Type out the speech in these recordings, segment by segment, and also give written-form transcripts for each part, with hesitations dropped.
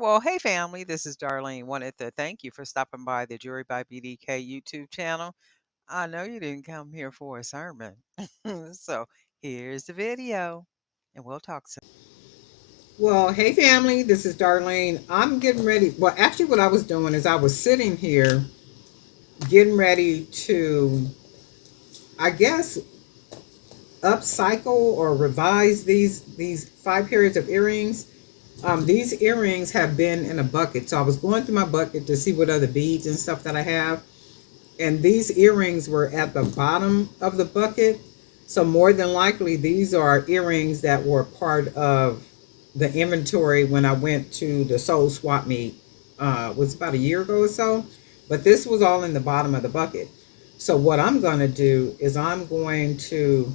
Well, hey family, this is Darlene. Wanted to thank you for stopping by the Jury by BDK YouTube channel. I know you didn't come here for a sermon. So here's the video, and we'll talk soon. Well, hey family, this is Darlene. I'm getting ready. Well, actually, what I was doing is I was sitting here getting ready to, I guess, upcycle or revise these 5 pairs of earrings. These earrings have been in a bucket, so I was going through my bucket to see what other beads and stuff that I have, and these earrings were at the bottom of the bucket. So more than likely, these are earrings that were part of the inventory when I went to the soul swap meet. Was about a year ago or so, but this was all in the bottom of the bucket. So what I'm going to do is I'm going to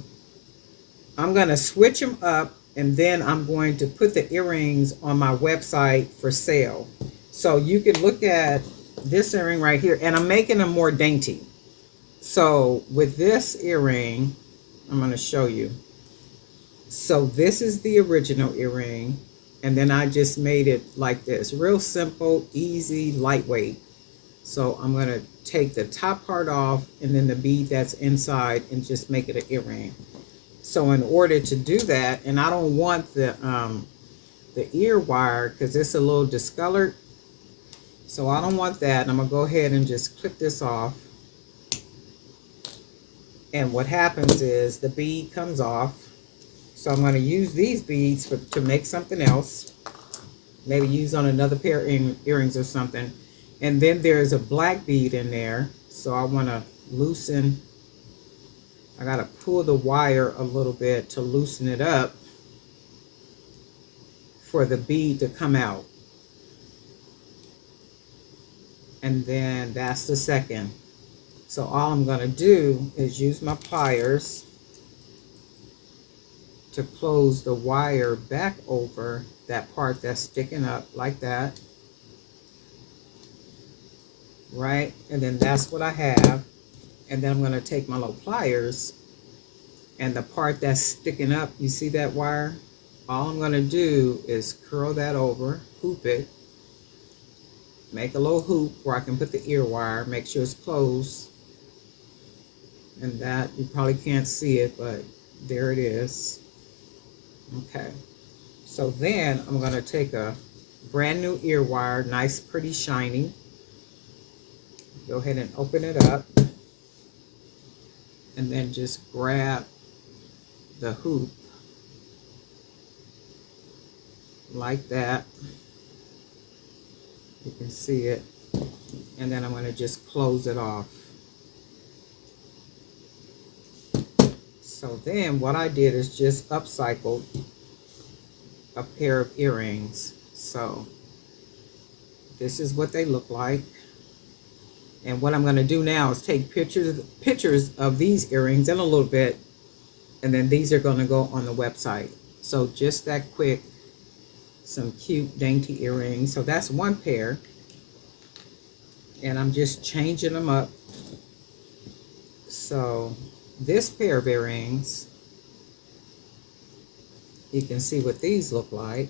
switch them up, and then I'm going to put the earrings on my website for sale. So you can look at this earring right here, and I'm making them more dainty. So with this earring, I'm going to show you. So this is the original earring, and then I just made it like this. Real simple, easy, lightweight. So I'm going to take the top part off and then the bead that's inside and just make it an earring. So in order to do that, and I don't want the ear wire because it's a little discolored. So I don't want that. I'm going to go ahead and just clip this off. And what happens is the bead comes off. So I'm going to use these beads to make something else. Maybe use on another pair of earrings or something. And then there's a black bead in there. So I want to loosen. I got to pull the wire a little bit to loosen it up for the bead to come out. And then that's the second. So all I'm going to do is use my pliers to close the wire back over that part that's sticking up like that. Right? And then that's what I have. And then I'm going to take my little pliers, and the part that's sticking up, you see that wire? All I'm going to do is curl that over, hoop it, make a little hoop where I can put the ear wire, make sure it's closed. And that, you probably can't see it, but there it is. Okay. So then I'm going to take a brand new ear wire, nice, pretty, shiny. Go ahead and open it up. And then just grab the hoop like that. You can see it. And then I'm going to just close it off. So then what I did is just upcycled a pair of earrings. So this is what they look like. And what I'm going to do now is take pictures of these earrings in a little bit, and then these are going to go on the website. So just that quick, some cute dainty earrings. So that's one pair, and I'm just changing them up. So this pair of earrings, you can see what these look like.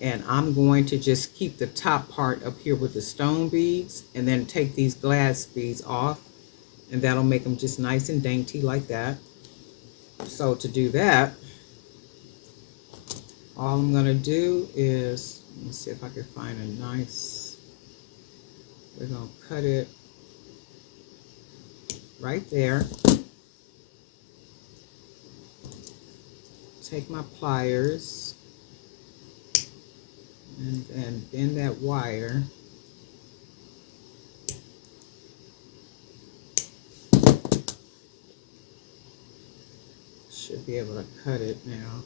And I'm going to just keep the top part up here with the stone beads, and then take these glass beads off, and that'll make them just nice and dainty like that. So to do that, all I'm going to do is, let me see if I can find a nice, we're going to cut it right there. Take my pliers and then bend that wire. Should be able to cut it now.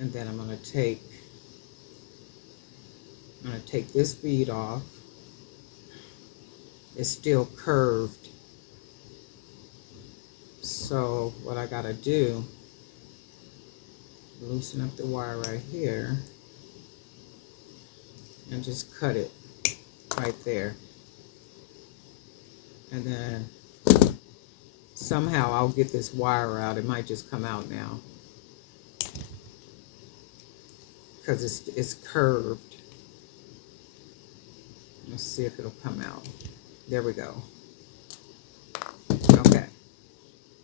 And then I'm going to take this bead off. It's still curved. So what I got to do, loosen up the wire right here and just cut it right there. And then somehow I'll get this wire out. It might just come out now. because it's curved. Let's see if it'll come out. There we go. Okay,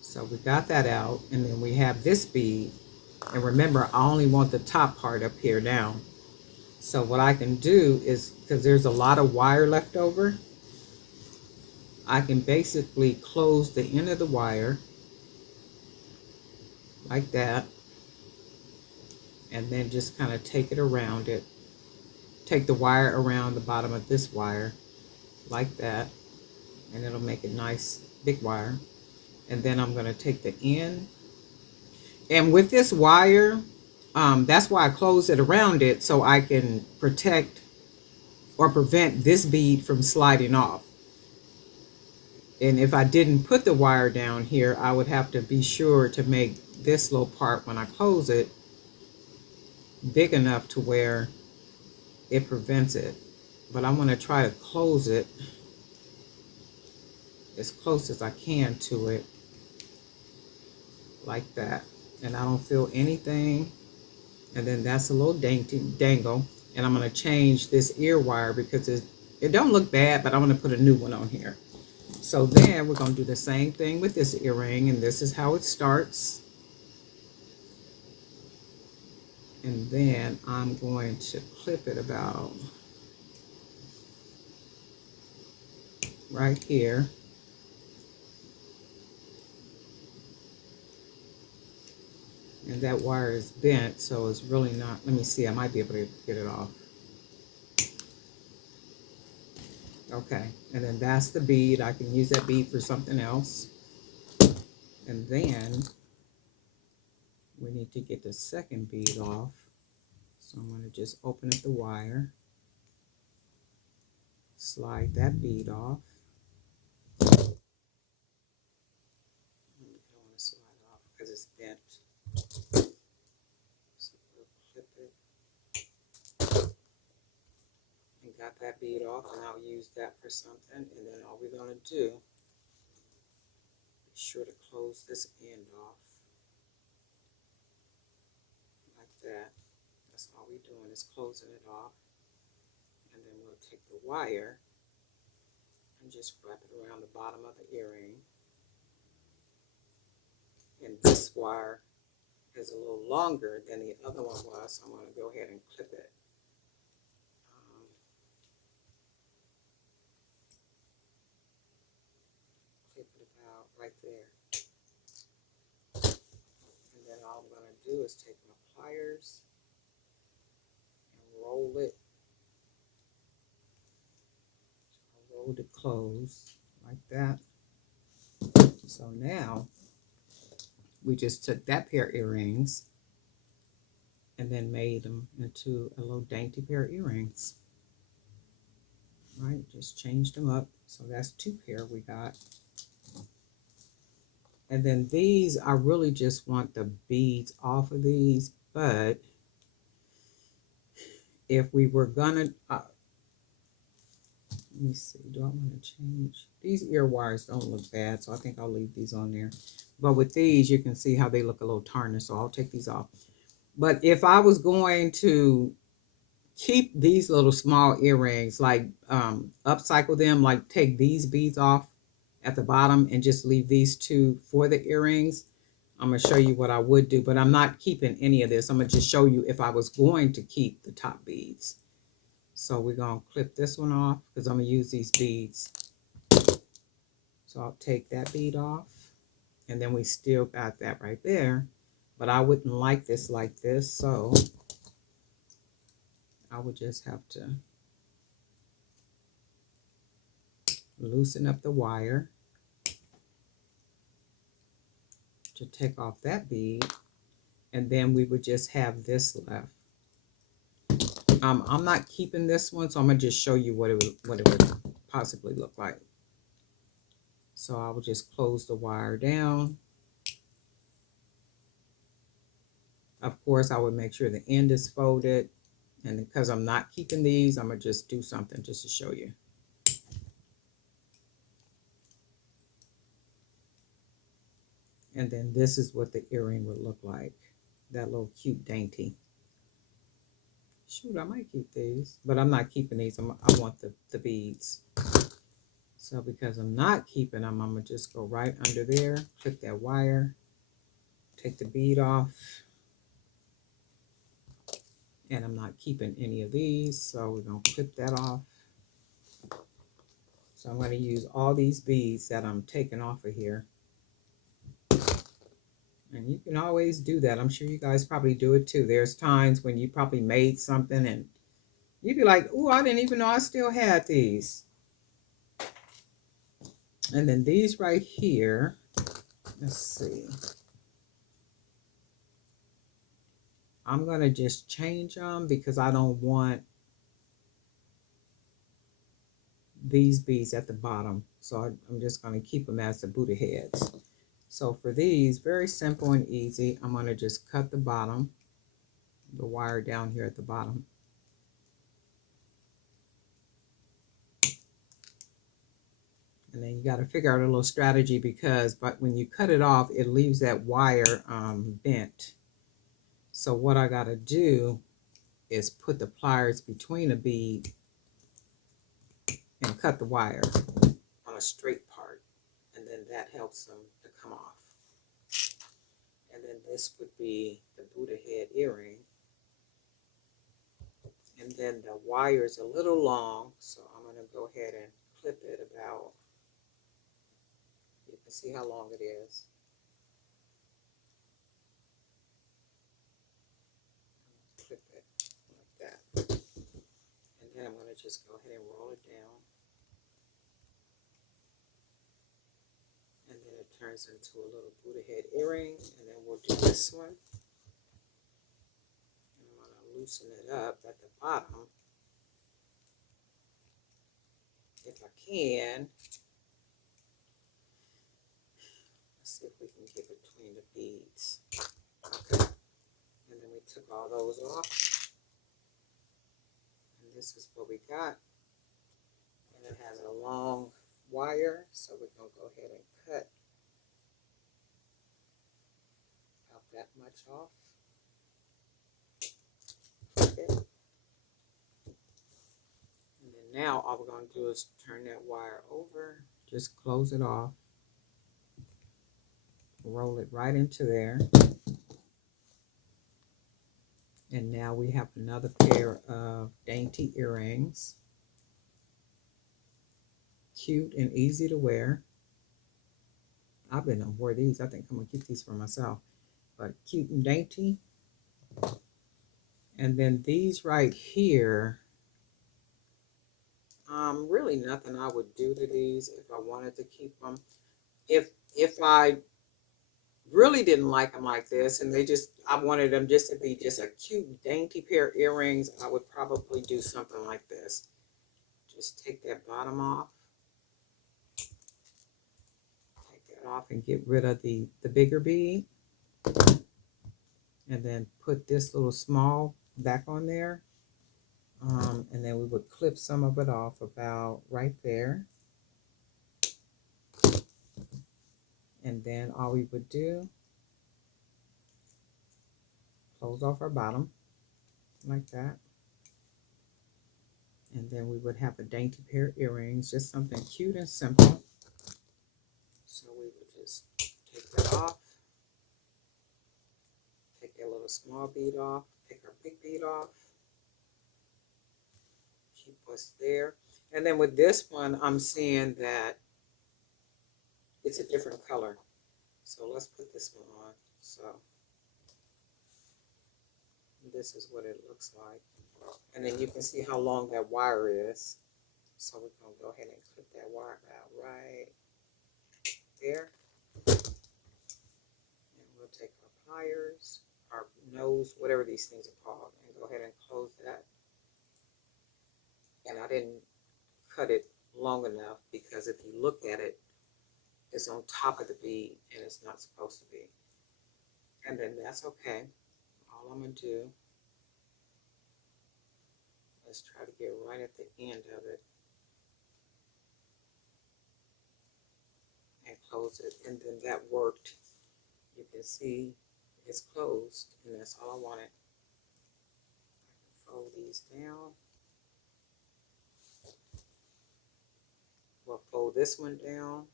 so we got that out, and then we have this bead. And remember, I only want the top part up here now. So what I can do is, because there's a lot of wire left over, I can basically close the end of the wire like that, and then just kind of take it around it. Take the wire around the bottom of this wire like that, and it'll make a nice big wire. And then I'm going to take the end, and with this wire, that's why I close it around it, so I can protect or prevent this bead from sliding off. And if I didn't put the wire down here, I would have to be sure to make this little part, when I close it, big enough to where it prevents it. But I'm going to try to close it as close as I can to it, like that. And I don't feel anything. And then that's a little dangle. And I'm going to change this ear wire because it don't look bad, but I'm going to put a new one on here. So then we're going to do the same thing with this earring, and this is how it starts. And then I'm going to clip it about right here. And that wire is bent, so it's really not, let me see, I might be able to get it off. Okay, and then that's the bead. I can use that bead for something else. And then we need to get the second bead off. So I'm going to just open up the wire, slide that bead off. I don't want to slide it off because it's bent. So we'll clip it. And got that bead off, and I'll use that for something. And then all we're going to do, be sure to close this end off like that. That's all we're doing is closing it off. And then we'll take the wire and just wrap it around the bottom of the earring. And this wire is a little longer than the other one was, so I'm going to go ahead and clip it. Clip it about right there. And then all I'm going to do is take my pliers and roll it. Roll it close like that. So now we just took that pair of earrings and then made them into a little dainty pair of earrings. Right, just changed them up. So that's two pair we got. And then these, I really just want the beads off of these, but if we were gonna, let me see, do I want to change? These ear wires don't look bad, so I think I'll leave these on there. But with these, you can see how they look a little tarnished, so I'll take these off. But if I was going to keep these little small earrings, like upcycle them, like take these beads off at the bottom and just leave these two for the earrings, I'm going to show you what I would do, but I'm not keeping any of this. I'm going to just show you if I was going to keep the top beads. So we're going to clip this one off because I'm going to use these beads. So I'll take that bead off, and then we still got that right there, but I wouldn't like this like this, so I would just have to loosen up the wire to take off that bead, and then we would just have this left. I'm not keeping this one, so I'm gonna just show you what it would possibly look like. So I will just close the wire down. Of course, I would make sure the end is folded, and because I'm not keeping these, I'm gonna just do something just to show you. And then this is what the earring would look like. That little cute dainty. Shoot, I might keep these, but I'm not keeping these. I want the beads. So because I'm not keeping them, I'm going to just go right under there, click that wire, take the bead off, and I'm not keeping any of these, so we're going to clip that off. So I'm going to use all these beads that I'm taking off of here. And you can always do that. I'm sure you guys probably do it too. There's times when you probably made something and you'd be like, "Oh, I didn't even know I still had these." And then these right here, let's see. I'm going to just change them because I don't want these beads at the bottom. So I'm just going to keep them as the Buddha heads. So for these, very simple and easy, I'm going to just cut the bottom, the wire down here at the bottom. And then you got to figure out a little strategy because but when you cut it off, it leaves that wire bent. So what I got to do is put the pliers between a bead and cut the wire on a straight part. And then that helps them to come off. And then this would be the Buddha head earring. And then the wire is a little long, so I'm going to go ahead and clip it about, you can see how long it is. Clip it like that. And then I'm going to just go ahead and roll it down. And then it turns into a little Buddha head earring. And then we'll do this one. And I'm going to loosen it up at the bottom. If I can. Let's see if we can get between the beads. Okay. And then we took all those off. And this is what we got. And it has a long wire, so we're going to go ahead and cut about that much off. Okay. And then now all we're going to do is turn that wire over, just close it off, roll it right into there. And now we have another pair of dainty earrings. Cute and easy to wear. I've been on wear these. I think I'm going to keep these for myself. But cute and dainty. And then these right here, really nothing I would do to these if I wanted to keep them. If I really didn't like them like this and I wanted them just to be just a cute dainty pair of earrings, I would probably do something like this. Just take that bottom off. Take that off and get rid of the bigger bead. And then put this little small back on there. And then we would clip some of it off about right there. And then all we would do, close off our bottom like that. And then we would have a dainty pair of earrings, just something cute and simple. So we would just take that off. Take that little small bead off. Take our big bead off. Keep what's there. And then with this one, I'm seeing that it's a different color. So let's put this one on. So this is what it looks like. And then you can see how long that wire is. So we're going to go ahead and clip that wire out right there. And we'll take our pliers, our nose, whatever these things are called, and go ahead and close that. And I didn't cut it long enough because if you look at it, it's on top of the bead and it's not supposed to be. And then that's okay. All I'm going to do is try to get right at the end of it and close it. And then that worked. You can see it's closed, and that's all I wanted. Fold these down. We'll fold this one down.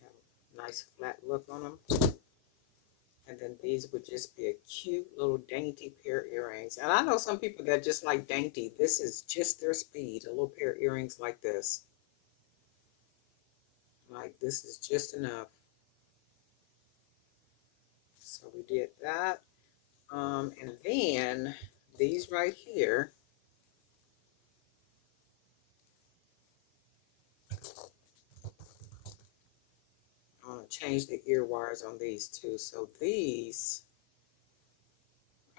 Have a nice flat look on them. And then these would just be a cute little dainty pair of earrings. And I know some people that just like dainty. This is just their speed. A little pair of earrings like this. Like this is just enough. So we did that. And then these right here. I'm going to change the ear wires on these too. So these,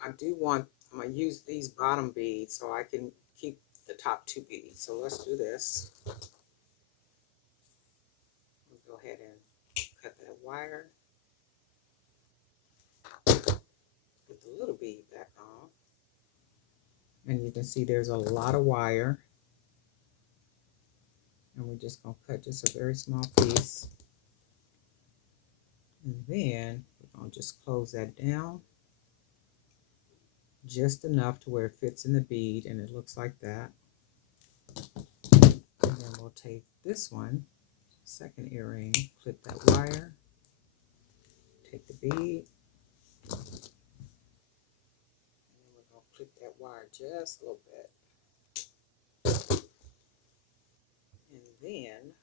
I'm going to use these bottom beads so I can keep the top two beads. So let's do this. We'll go ahead and cut that wire. Put the little bead back on. And you can see there's a lot of wire. And we're just going to cut just a very small piece. And then we're going to just close that down. Just enough to where it fits in the bead and it looks like that. And then we'll take this one, second earring, clip that wire, take the bead, and then we're going to clip that wire just a little bit. And then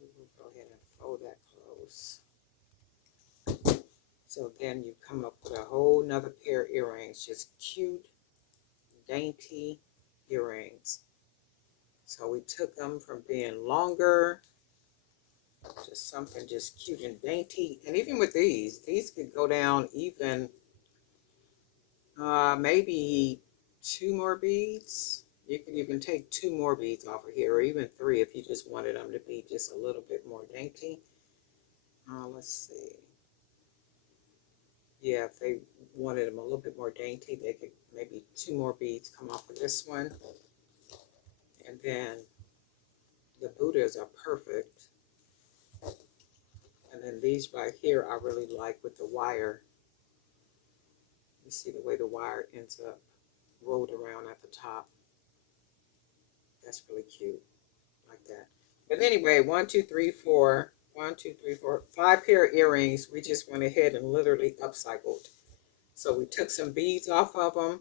we will go ahead and fold that close. So then you come up with a whole nother pair of earrings, just cute, dainty earrings. So we took them from being longer to something just cute and dainty. And even with these could go down even maybe 2 more beads. You could even take 2 more beads off of here, or even 3 if you just wanted them to be just a little bit more dainty. Let's see. Yeah, if they wanted them a little bit more dainty, they could maybe 2 more beads come off of this one. And then the Buddhas are perfect. And then these right here I really like with the wire. You see the way the wire ends up rolled around at the top. That's really cute, like that. But anyway, 1, 2, 3, 4. 1, 2, 3, 4, 5 pair of earrings. We just went ahead and literally upcycled. So we took some beads off of them,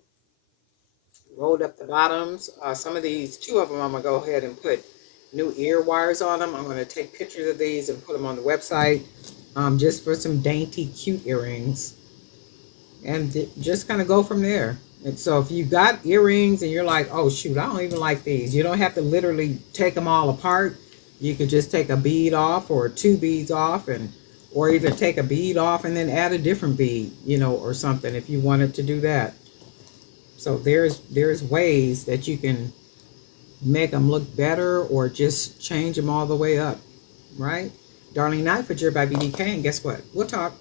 rolled up the bottoms. Some of these, 2 of them, I'm going to go ahead and put new ear wires on them. I'm going to take pictures of these and put them on the website just for some dainty, cute earrings. And just kind of go from there. And so if you got earrings and you're like, oh, shoot, I don't even like these. You don't have to literally take them all apart. You could just take a bead off or 2 beads off, or even take a bead off and then add a different bead, or something if you wanted to do that. So there's ways that you can make them look better or just change them all the way up, right? Darlene Knight for Jerry by BDK, and guess what? We'll talk.